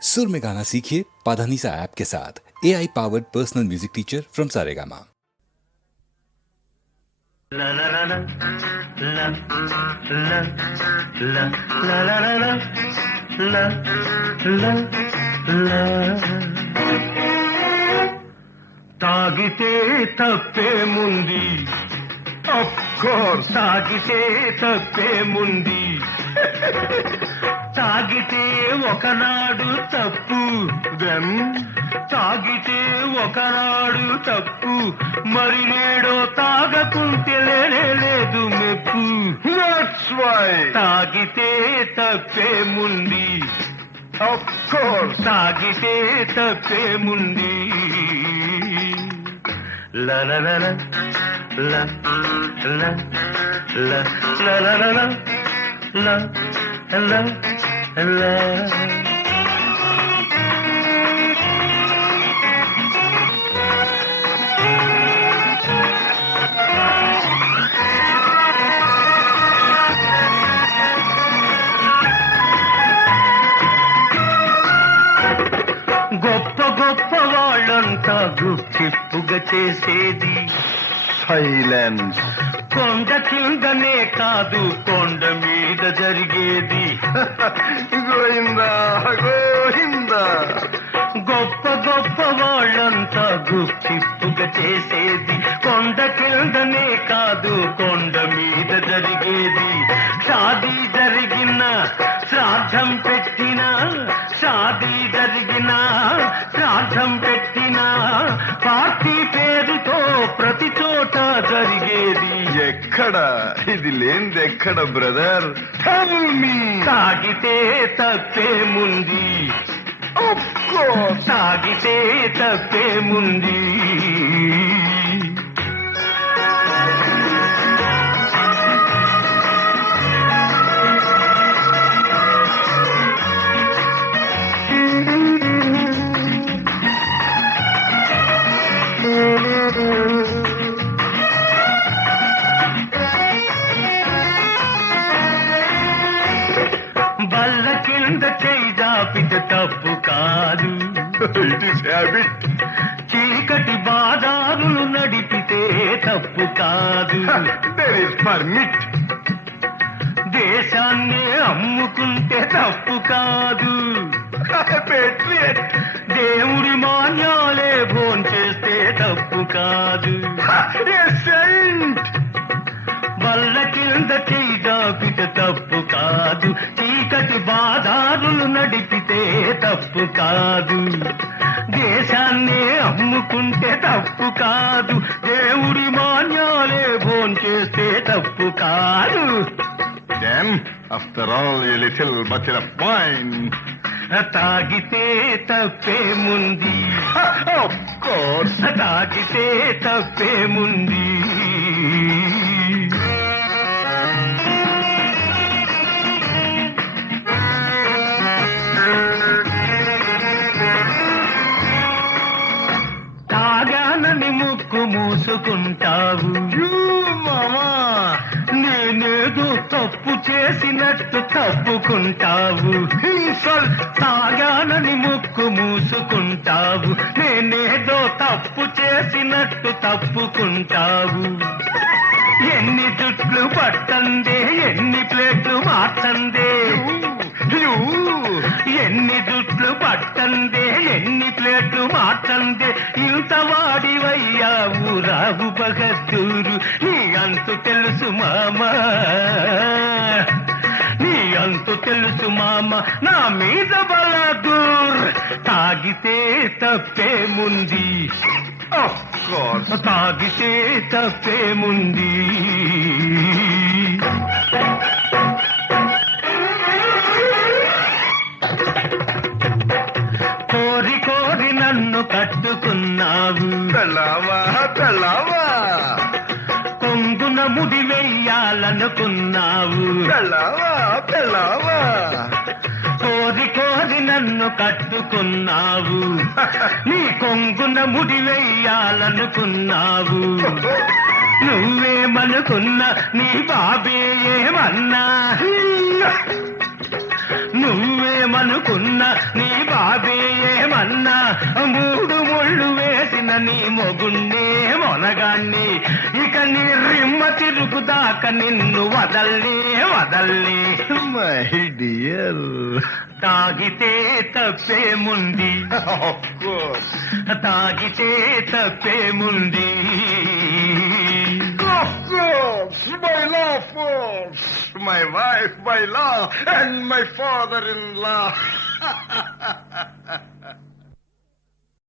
सुर में गाना सीखिए पाधानीसा ऐप के साथ। AI powered personal music teacher from Saregama. La la la la la la la la la la la la తాగితే తప్పేముంది ఆఫ్ కోర్స్ తాగితే తప్పేముంది తాగితే ఒకనాడు తప్పు దెన్ తాగితే ఒకనాడు తప్పు మరి నేడో తాగకుంటే లేదు మెప్పు దట్స్ వై తాగితే తప్పేముంది ఆఫ్ కోర్స్ తాగితే తప్పేముంది la la la la la la la la la la la la la గొప్ప గొప్ప వాళ్ళంతా గుప్పిప్పుగా చేసేది సైలెన్స్ కొండ కిందనే కాదు కొండ మీద జరిగేది గోయిందా గోయిందా గొప్ప గొప్ప వాళ్ళంతా గుప్పిప్పుగా చేసేది కొండ కిందనే కాదు కొండ మీద జరిగేది షాదీ జరిగిన శ్రాద్ధం పెట్టిన షాదీ జరిగిన శ్రాద్ధం పెట్టిన పార్టీ పేరుతో ప్రతి చోట జరిగేది ఎక్కడ ఇది లేనిది ఎక్కడ బ్రదర్ తాగితే తప్పేముంది తాగితే తప్పేముంది బల్ల కింద చేయి జాపితే తప్పు కాదు ఇట్ ఇస్ హ్యాబిట్ చీకటి బాదారులు నడిపితే తప్పు కాదు దేర్ ఇస్ పర్మిట్ దేశాన్ని అమ్ముకుంటే తప్పు కాదు దేవుడి మాన్యాలే భోంచేస్తే తప్పు కాదు బల్ల కింద చేయి జాపితే తప్పు కాదు చీకటి బాదారులు నడిపితే తప్పు కాదు దేశాన్ని అమ్ముకుంటే తప్పు కాదు దేవుడి మాన్యాలే భోంచేస్తే తప్పు కాదు then after all a little bucket of wine తాగితే తప్పేముంది ఆఫ్ కోర్స్ తాగితే తప్పేముంది తాగానని ముక్కు మూసుకుంటావు మామా నేనేదో తప్పు చేసినట్టు తప్పుకుంటావు తాగానని ముక్కు మూసుకుంటావు నేనేదో తప్పు చేసినట్టు తప్పుకుంటావు ఎన్ని జుట్లు పట్టందే ఎన్ని ప్లేట్లు మార్చందే ఎన్ని జుట్లు పట్టందే ఎన్ని ప్లేట్లు మార్చందే ఇంత వాడివయ్యావు రావు బహదూరు నీ అంతు తెలుసు మామా నీ అంతు తెలుసు మామ నా మీద బలాదూర్ తాగితే తప్పేముంది ఆఫ్ కోర్స్ తాగితే తప్పేముంది కోరి కోరి నన్ను కట్టుకున్నావు పెళ్ళావా పెళ్ళావా కొంగున ముడి వెయ్యాలనుకున్నావు పెళ్ళావా పెళ్ళావా కోరి కోరి నన్ను కట్టుకున్నావు నీ కొంగున ముడి వెయ్యాలనుకున్నావు నువ్వేమనుకున్నా నీ బాబే ఏమన్నా నువ్వేమనుకున్నా నీ బాబే ఏమన్నా మూడు ముళ్ళు వేసిన నీ మొగుణ్ణే మొనగాణ్ణి ఇక నీ రిమ్మ తిరుగుదాకా నిన్ను వదల్నే వదల్నే మై డియర్ తాగితే తప్పేముంది ఆఫ్ కోర్స్ తాగితే తప్పేముంది Of course, my law force, my wife, my law, and my father-in-law.